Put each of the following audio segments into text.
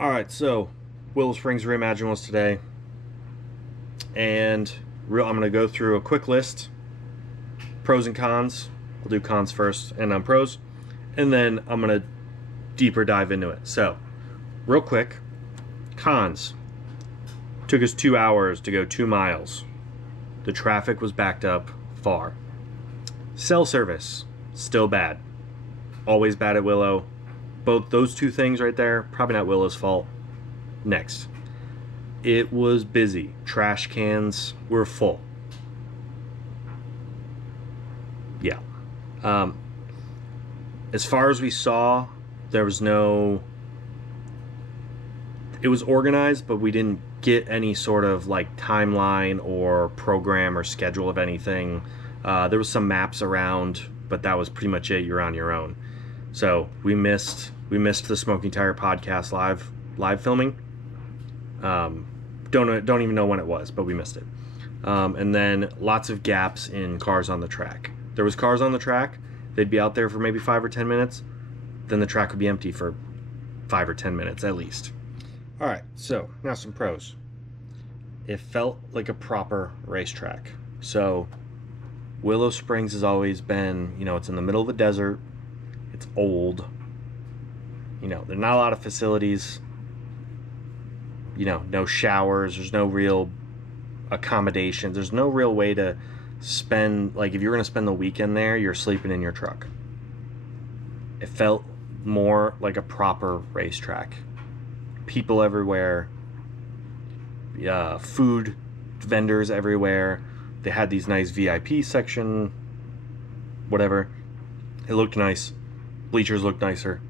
Alright, so Willow Springs Reimagined was today, and I'm going to go through a quick list, pros and cons. We'll do cons first and then pros, and then I'm going to deeper dive into it. So, real quick, cons. Took us 2 hours to go 2 miles. The traffic was backed up far. Cell service, still bad. Always bad at Willow. Both those two things right there, probably not Willow's fault. Next, it was busy. Trash cans were full. Yeah. As far as we saw, there was no... It was organized, but we didn't get any sort of like timeline or program or schedule of anything. There was some maps around, but that was pretty much it. You're on your own. So we missed the Smoking Tire podcast live filming. Don't even know when it was, but we missed it. And then lots of gaps in cars on the track. There was cars on the track. They'd be out there for maybe 5 or 10 minutes. Then the track would be empty for 5 or 10 minutes at least. All right, so now some pros. It felt like a proper racetrack. So Willow Springs has always been, it's in the middle of the desert. It's old. There's not a lot of facilities. No showers. There's no real accommodations. There's no real way to spend, like, if you're going to spend the weekend there, you're sleeping in your truck. It felt more like a proper racetrack. People everywhere. Food vendors everywhere. They had these nice VIP section, whatever. It looked nice. Bleachers looked nicer.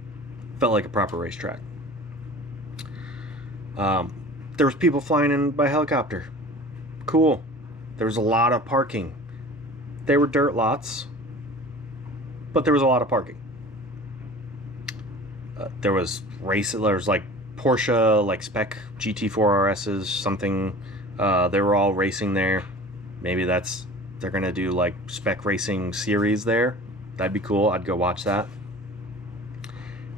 Felt like a proper racetrack. There was people flying in by helicopter. Cool. There was a lot of parking. They were dirt lots, but there was a lot of parking. There was like Porsche, like spec GT4 RSs, something. They were all racing there. Maybe they're gonna do like spec racing series there. That'd be cool. I'd go watch that.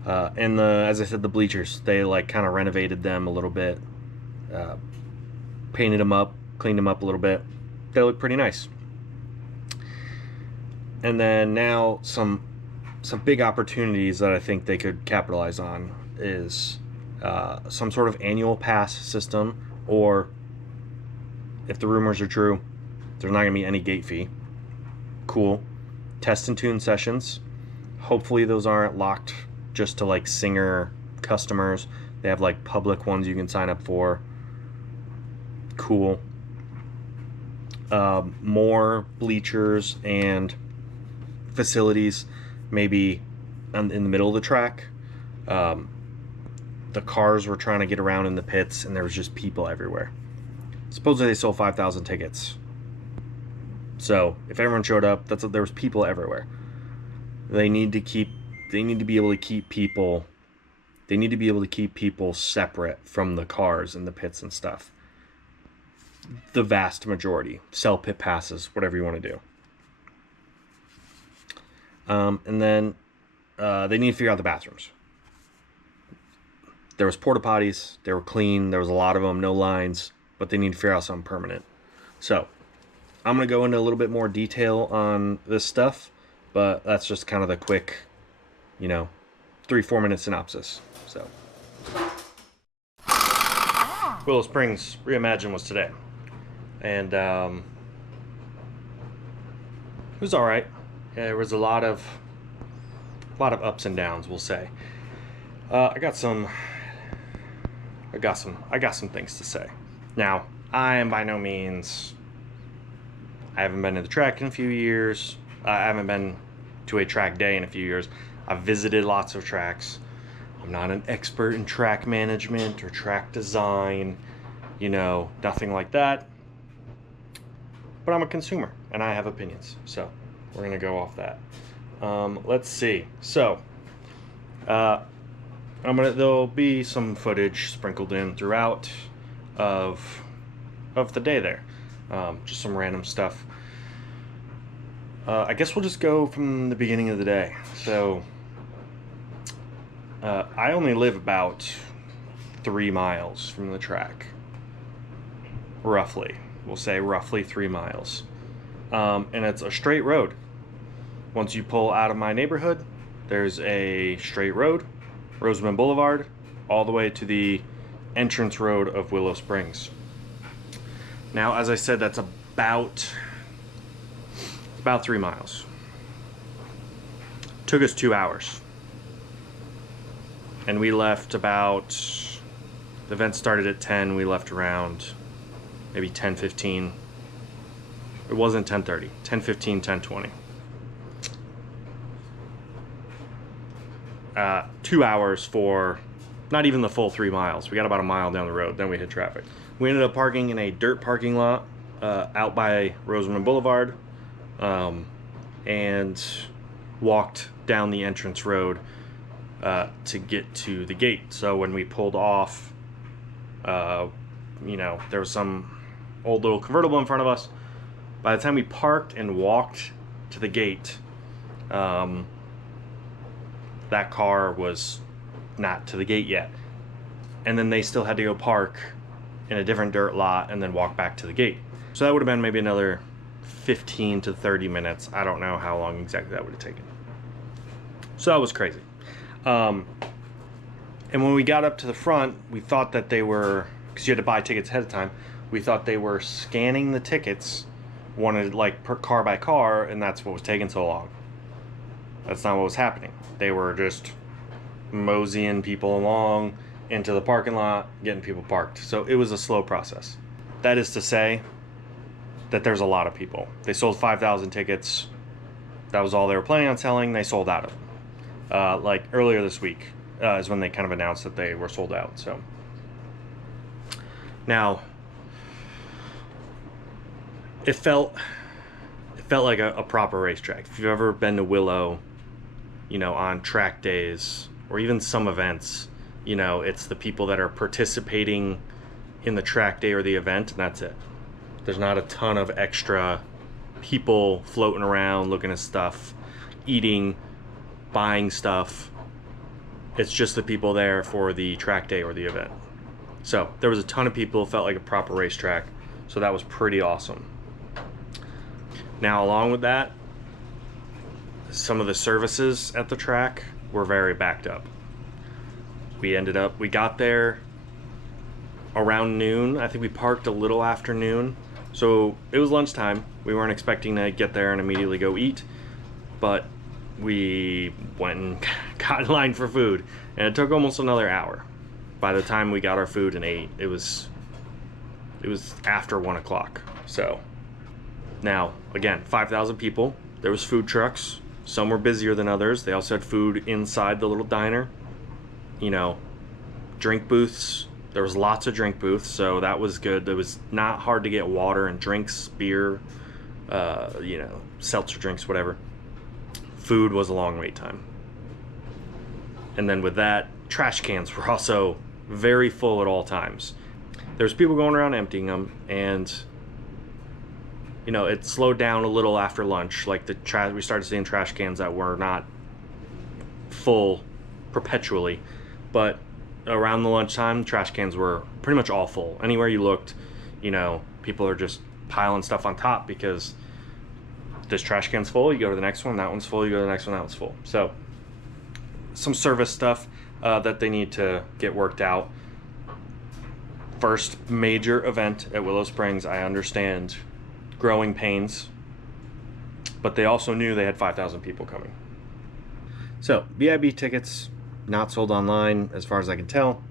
And as I said, the bleachers, they like kind of renovated them a little bit, painted them up, cleaned them up a little bit. They look pretty nice. And then now some big opportunities that I think they could capitalize on is some sort of annual pass system, or if the rumors are true, there's not gonna be any gate fee. Cool. Test and tune sessions. Hopefully those aren't locked just to like Singer customers. They have like public ones you can sign up for. Cool. More bleachers and facilities, maybe in the middle of the track. The cars were trying to get around in the pits, and there was just people everywhere. Supposedly they sold 5,000 tickets. So if everyone showed up, there was people everywhere. They need to be able to keep people. They need to be able to keep people separate from the cars and the pits and stuff. The vast majority sell pit passes, whatever you want to do. And then they need to figure out the bathrooms. There was porta potties. They were clean. There was a lot of them, no lines, but they need to figure out something permanent. So I'm going to go into a little bit more detail on this stuff, but that's just kind of the quick, 3-4 minute synopsis. So Willow Springs Reimagined was today, and it was all right. There was a lot of ups and downs, we'll say. I got some things to say. Now, I am by no means. I haven't been to the track in a few years. I haven't been to a track day in a few years. I've visited lots of tracks. I'm not an expert in track management or track design, nothing like that. But I'm a consumer, and I have opinions. So we're going to go off that. Let's see. So, there'll be some footage sprinkled in throughout of the day there. Just some random stuff. I guess we'll just go from the beginning of the day. So I only live about 3 miles from the track. Roughly. We'll say roughly 3 miles. And it's a straight road. Once you pull out of my neighborhood, there's a straight road, Rosamond Boulevard, all the way to the entrance road of Willow Springs. Now, as I said, that's about 3 miles. Took us 2 hours. And we left about, the event started at 10, we left around maybe 10:15. It wasn't 10:30, 10:15, 10:20. 2 hours for not even the full 3 miles. We got about a mile down the road, then we hit traffic. We ended up parking in a dirt parking lot out by Rosamond Boulevard, and walked down the entrance road to get to the gate. So when we pulled off, you know, there was some old little convertible in front of us. By the time we parked and walked to the gate, that car was not to the gate yet. And then they still had to go park in a different dirt lot and then walk back to the gate. So that would have been maybe another 15 to 30 minutes. I don't know how long exactly that would have taken. So that was crazy. And when we got up to the front, we thought that they were, because you had to buy tickets ahead of time, we thought they were scanning the tickets, wanted like per car by car, and that's what was taking so long. That's not what was happening. They were just moseying people along into the parking lot, getting people parked. So it was a slow process. That is to say that there's a lot of people. They sold 5,000 tickets. That was all they were planning on selling. They sold out of them. Like earlier this week is when they kind of announced that they were sold out. So now it felt like a proper racetrack. If you've ever been to Willow, you know, on track days or even some events, you know, it's the people that are participating in the track day or the event, and that's it. There's not a ton of extra people floating around looking at stuff, eating, buying stuff. It's just the people there for the track day or the event. So there was a ton of people, felt like a proper racetrack. So that was pretty awesome. Now, along with that, some of the services at the track were very backed up. We got there around noon. I think we parked a little after noon. So it was lunchtime. We weren't expecting to get there and immediately go eat, but we went and got in line for food, and it took almost another hour. By the time we got our food and ate, it was after 1 o'clock. So now, again, 5,000 people. There was food trucks. Some were busier than others. They also had food inside the little diner. You know, drink booths. There was lots of drink booths, so that was good. It was not hard to get water and drinks, beer, you know, seltzer drinks, whatever. Food was a long wait time. And then with that, trash cans were also very full at all times. There's people going around emptying them, and you know, it slowed down a little after lunch. Like we started seeing trash cans that were not full perpetually, but around the lunchtime, trash cans were pretty much all full. Anywhere you looked, you know, people are just piling stuff on top because this trash can's full, you go to the next one, that one's full, you go to the next one, that one's full. So some service stuff that they need to get worked out. First major event at Willow Springs, I understand growing pains, but they also knew they had 5,000 people coming. So VIP tickets not sold online as far as I can tell.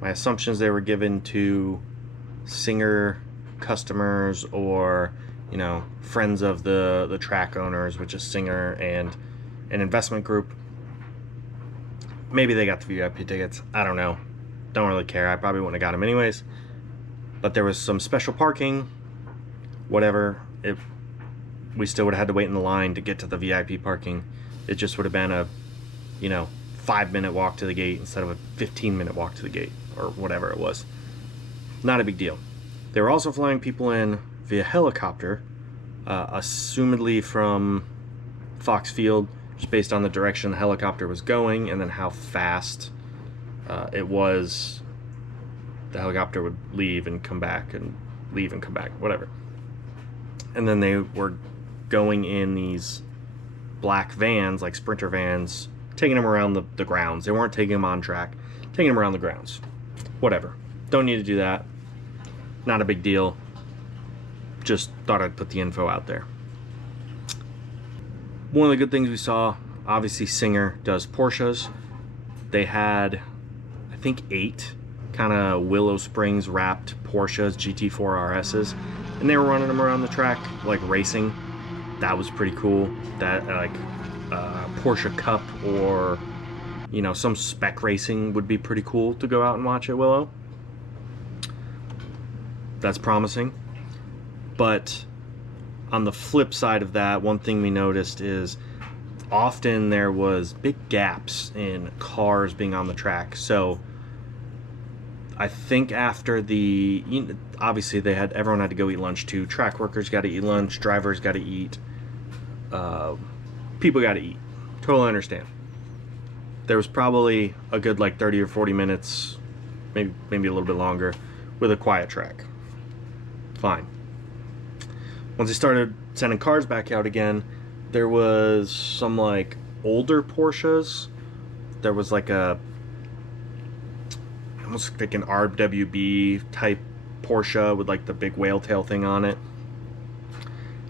My assumption is they were given to Singer customers or, you know, friends of the track owners, which is Singer and an investment group. Maybe they got the VIP tickets. I don't know. Don't really care. I probably wouldn't have got them anyways. But there was some special parking, whatever. We still would have had to wait in the line to get to the VIP parking. It just would have been a, you know, 5-minute walk to the gate instead of a 15-minute walk to the gate or whatever it was. Not a big deal. They were also flying people in via helicopter, assumedly from Fox Field, just based on the direction the helicopter was going and then how fast it was the helicopter would leave and come back and leave and come back, whatever. And then they were going in these black vans, like Sprinter vans, taking them around the grounds. They weren't taking them on track, taking them around the grounds. Whatever. Don't need to do that. Not a big deal. Just thought I'd put the info out there. One of the good things we saw, obviously Singer does Porsches. They had, I think, 8 kind of Willow Springs wrapped Porsches GT4 RSs, and they were running them around the track like racing. That was pretty cool. That like Porsche Cup or, you know, some spec racing would be pretty cool to go out and watch at Willow. That's promising. But on the flip side of that, one thing we noticed is often there was big gaps in cars being on the track. So I think after the, you know, obviously everyone had to go eat lunch too. Track workers got to eat lunch, drivers got to eat, people got to eat. Totally understand. There was probably a good like 30 or 40 minutes, maybe a little bit longer, with a quiet track. Fine. Once they started sending cars back out again, there was some like older Porsches. There was like almost like an RWB type Porsche with like the big whale tail thing on it,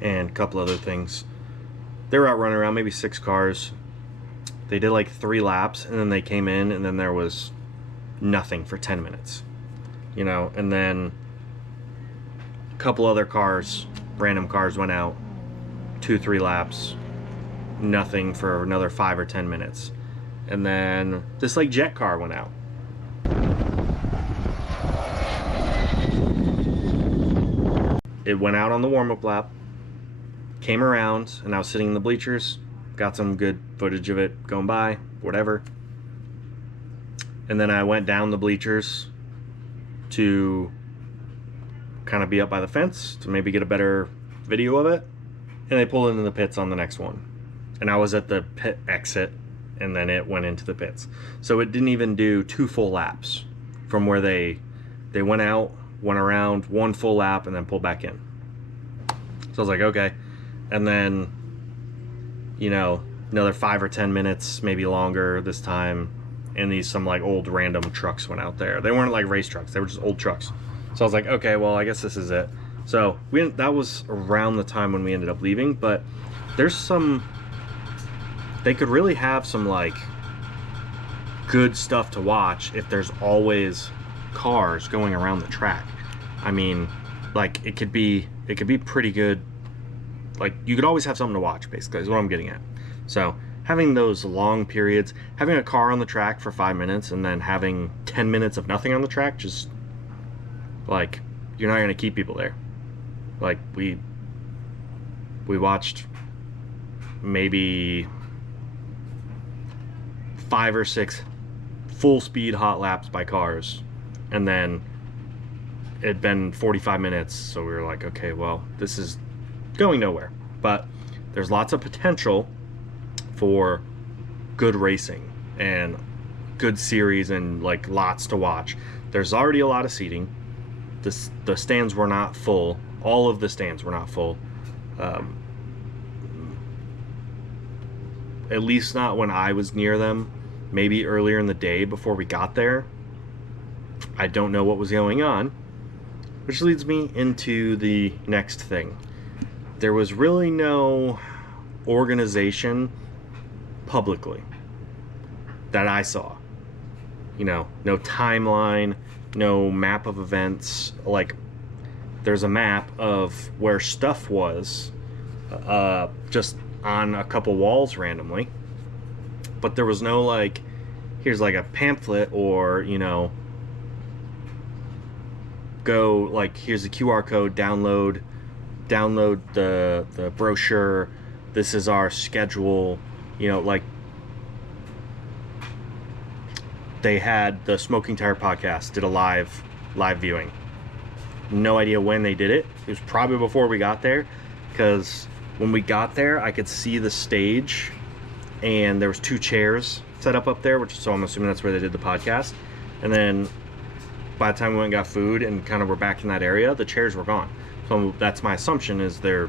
and a couple other things. They were out running around, maybe 6 cars. They did like 3 laps, and then they came in, and then there was nothing for 10 minutes, you know. And then a couple other cars, random cars, went out, 2-3 laps, nothing for another 5 or 10 minutes. And then this like jet car went out. It went out on the warm-up lap, came around, and I was sitting in the bleachers, got some good footage of it going by, whatever. And then I went down the bleachers to kind of be up by the fence to maybe get a better video of it, and they pulled into the pits on the next one. And I was at the pit exit, and then it went into the pits. So it didn't even do 2 full laps from where they went out, went around, 1 full lap, and then pulled back in. So I was like, okay. And then, you know, another 5 or 10 minutes, maybe longer this time, and some like old random trucks went out there. They weren't like race trucks, they were just old trucks. So I was like, okay, well, I guess this is it. So that was around the time when we ended up leaving. But they could really have some like good stuff to watch if there's always cars going around the track. I mean, like it could be pretty good. Like you could always have something to watch, basically, is what I'm getting at. So having those long periods, having a car on the track for 5 minutes and then having 10 minutes of nothing on the track, just like, you're not going to keep people there. Like we watched maybe 5 or 6 full speed hot laps by cars, and then it'd been 45 minutes, so we were like, okay, well, this is going nowhere. But there's lots of potential for good racing and good series and like lots to watch. There's already a lot of seating. The stands were not full. All of the stands were not full. At least not when I was near them. Maybe earlier in the day before we got there. I don't know what was going on. Which leads me into the next thing. There was really no organization publicly that I saw. You know, no timeline, no map of events. Like, there's a map of where stuff was just on a couple walls randomly, but there was no like, here's like a pamphlet, or, you know, go like, here's a QR code, download the brochure, this is our schedule. You know, like they had the Smoking Tire podcast did a live viewing. No idea when they did it. It was probably before we got there, because when we got there I could see the stage and there was 2 chairs set up there, so I'm assuming that's where they did the podcast. And then by the time we went and got food and kind of were back in that area, the chairs were gone. So that's my assumption, is they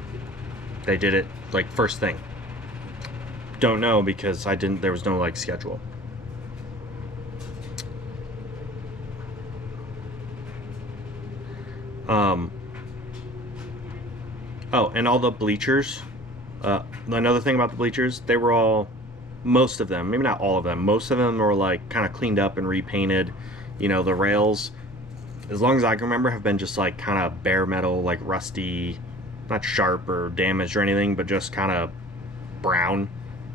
did it like first thing. Don't know, because there was no like schedule. Oh, and all the bleachers, another thing about the bleachers, they were all, most of them, maybe not all of them, most of them were like kind of cleaned up and repainted. You know, the rails, as long as I can remember, have been just like kind of bare metal, like rusty, not sharp or damaged or anything, but just kind of brown.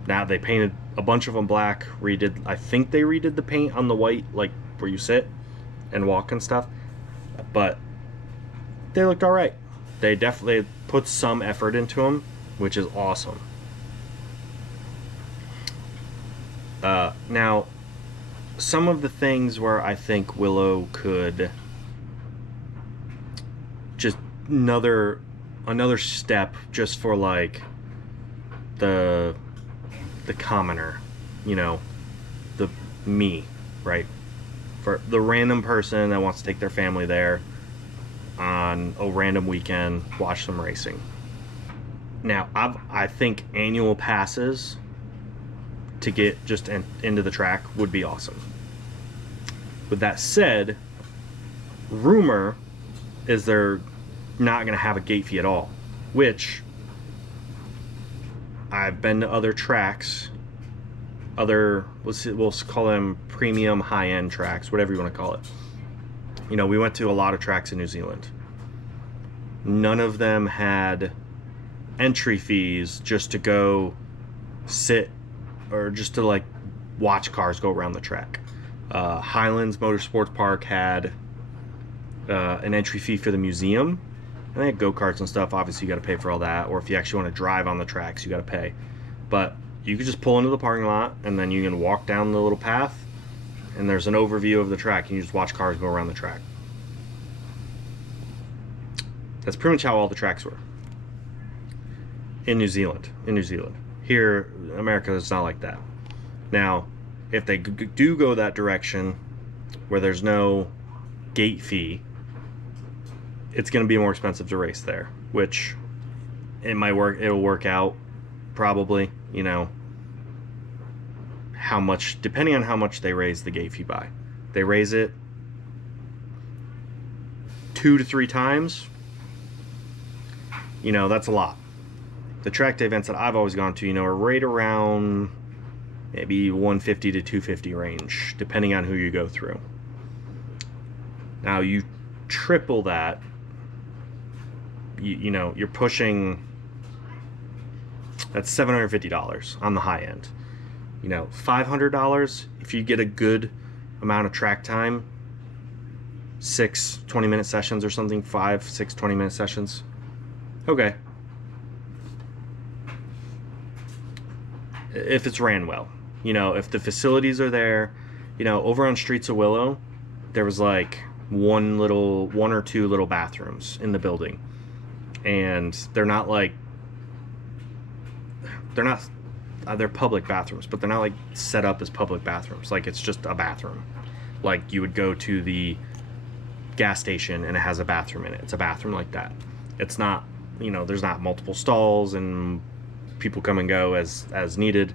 Now they painted a bunch of them black, I think they redid the paint on the white, like where you sit and walk and stuff, but they looked all right. They definitely put some effort into them, which is awesome. Now, some of the things where I think Willow could just another step, just for like the commoner, you know, me, right? For the random person that wants to take their family there on a random weekend, watch some racing. Now, I think annual passes to get just into the track would be awesome. With that said, rumor is they're not going to have a gate fee at all, which I've been to other tracks, we'll call them premium high-end tracks, whatever you want to call it. You know, we went to a lot of tracks in New Zealand. None of them had entry fees just to go sit, or just to like watch cars go around the track. Highlands Motorsports Park had an entry fee for the museum, and they had go-karts and stuff. Obviously you got to pay for all that, or if you actually want to drive on the tracks, you got to pay. But you could just pull into the parking lot, and then you can walk down the little path, and there's an overview of the track, and you just watch cars go around the track. That's pretty much how all the tracks were in New Zealand. Here, America, it's not like that. Now, if they do go that direction, where there's no gate fee, it's going to be more expensive to race there, which it'll work out, probably, you know, how much, depending on how much they raise the gate fee by. They raise it 2 to 3 times, you know, that's a lot. The track day events that I've always gone to, you know, are right around maybe 150 to 250 range, depending on who you go through. Now you triple that, you know, you're pushing, that's $750 on the high end. You know, $500 if you get a good amount of track time, 6 20-minute sessions or something, 5, 6 20-minute sessions. Okay. If it's ran well, you know, if the facilities are there. You know, over on Streets of Willow, there was like one or two little bathrooms in the building, and they're public bathrooms, but they're not like set up as public bathrooms. Like, it's just a bathroom, like you would go to the gas station and it has a bathroom in it. It's a bathroom like that. It's not, you know, there's not multiple stalls and people come and go as needed.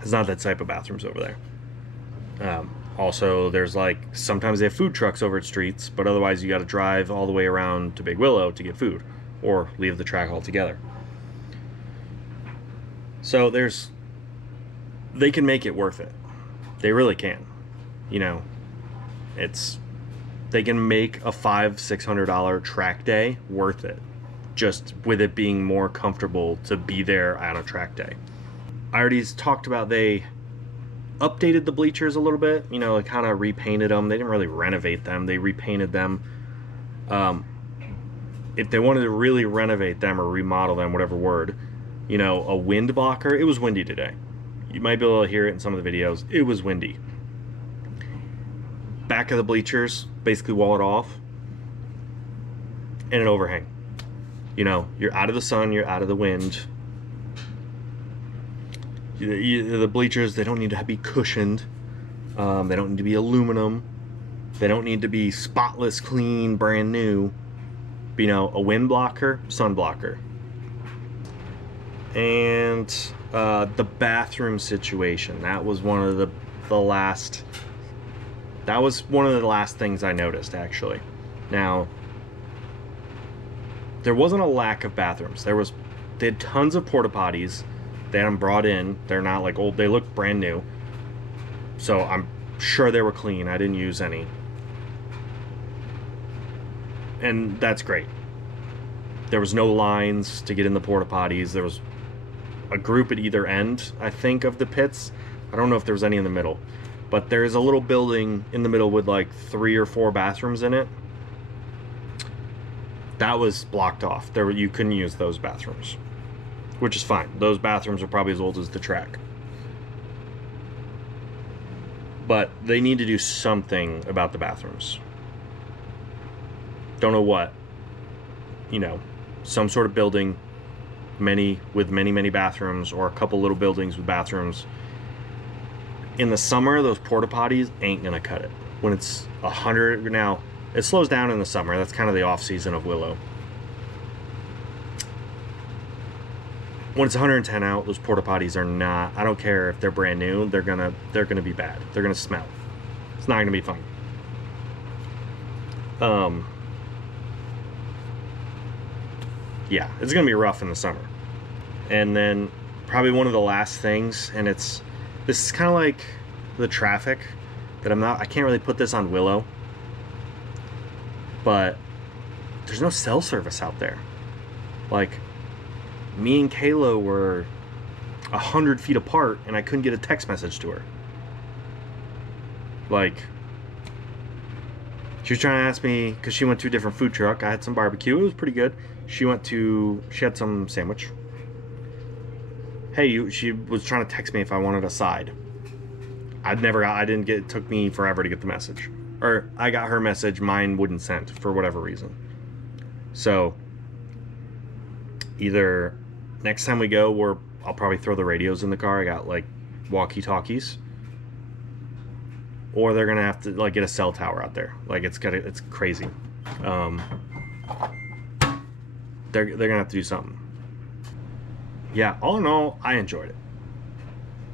It's not that type of bathrooms over there. Also, there's like, sometimes they have food trucks over at Streets, but otherwise you got to drive all the way around to Big Willow to get food, or leave the track altogether. So they can make it worth it. They really can. You know, they can make a $500-600 track day worth it, just with it being more comfortable to be there on a track day. I already talked about they updated the bleachers a little bit, you know, kind of repainted them. They didn't really renovate them, they repainted them. If they wanted to really renovate them or remodel them, whatever word, you know, a wind blocker. It was windy today. You might be able to hear it in some of the videos. It was windy. Back of the bleachers, basically wall it off, and an overhang. You know, you're out of the sun, you're out of the wind. The bleachers, they don't need to be cushioned. They don't need to be aluminum. They don't need to be spotless, clean, brand new. You know, a wind blocker, sun blocker. And the bathroom situation. That was one of the last. That was one of the last things I noticed, actually. Now, there wasn't a lack of bathrooms. They had tons of porta potties. They had them brought in. They're not like old. They look brand new. So I'm sure they were clean. I didn't use any. And that's great. There was no lines to get in the porta potties. There was a group at either end, I think, of the pits. I don't know if there was any in the middle. But there is a little building in the middle with like 3 or 4 bathrooms in it. That was blocked off. You couldn't use those bathrooms, which is fine. Those bathrooms are probably as old as the track. But they need to do something about the bathrooms. Don't know what. You know, some sort of building, with many bathrooms, or a couple little buildings with bathrooms. In the summer, those porta potties ain't gonna cut it. When it's 100 now, it slows down in the summer. That's kind of the off season of Willow. When it's 110 out, those porta potties are not. I don't care if they're brand new. They're gonna be bad. They're gonna smell. It's not gonna be fun. Yeah, it's gonna be rough in the summer. And then probably one of the last things, and this is kind of like the traffic that I can't really put this on Willow, but there's no cell service out there. Like, me and Kayla were 100 feet apart and I couldn't get a text message to her. Like, she was trying to ask me, because she went to a different food truck. I had some barbecue. It was pretty good. She had some sandwich. Hey, she was trying to text me if I wanted a side. It took me forever to get the message. Or I got her message, mine wouldn't send for whatever reason. So, either next time we go, I'll probably throw the radios in the car. I got like walkie-talkies. Or they're gonna have to like get a cell tower out there. Like it's crazy. They're gonna have to do something. Yeah, all in all, I enjoyed it.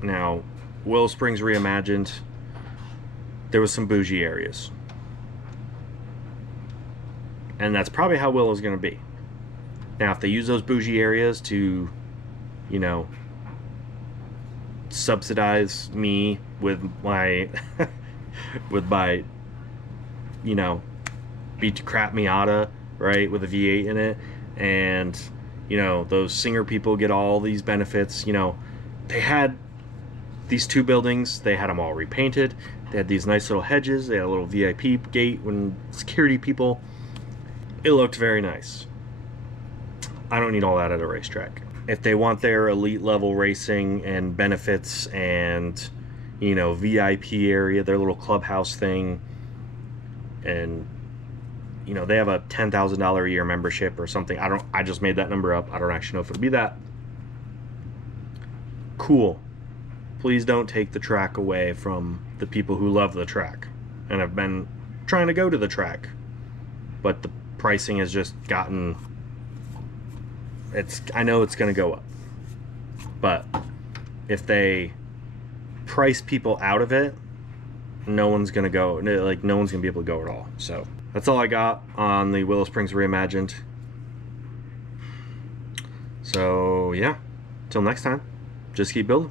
Now, Willow Springs Reimagined, there was some bougie areas. And that's probably how Willow's gonna be. Now, if they use those bougie areas to, you know, subsidize me with my you know, beat crap Miata, right, with a V8 in it, and you know, those singer people get all these benefits. You know, they had these 2 buildings, they had them all repainted, they had these nice little hedges, they had a little VIP gate when security people. It looked very nice. I don't need all that at a racetrack. If they want their elite level racing and benefits and, you know, VIP area, their little clubhouse thing, and you know, they have a $10,000 a year membership or something. I just made that number up. I don't actually know if it'll be that. Cool. Please don't take the track away from the people who love the track and have been trying to go to the track. But the pricing has just gotten, I know it's going to go up. But if they price people out of it, no one's going to go, like no one's going to be able to go at all. So that's all I got on the Willow Springs Reimagined. So yeah, till next time, just keep building.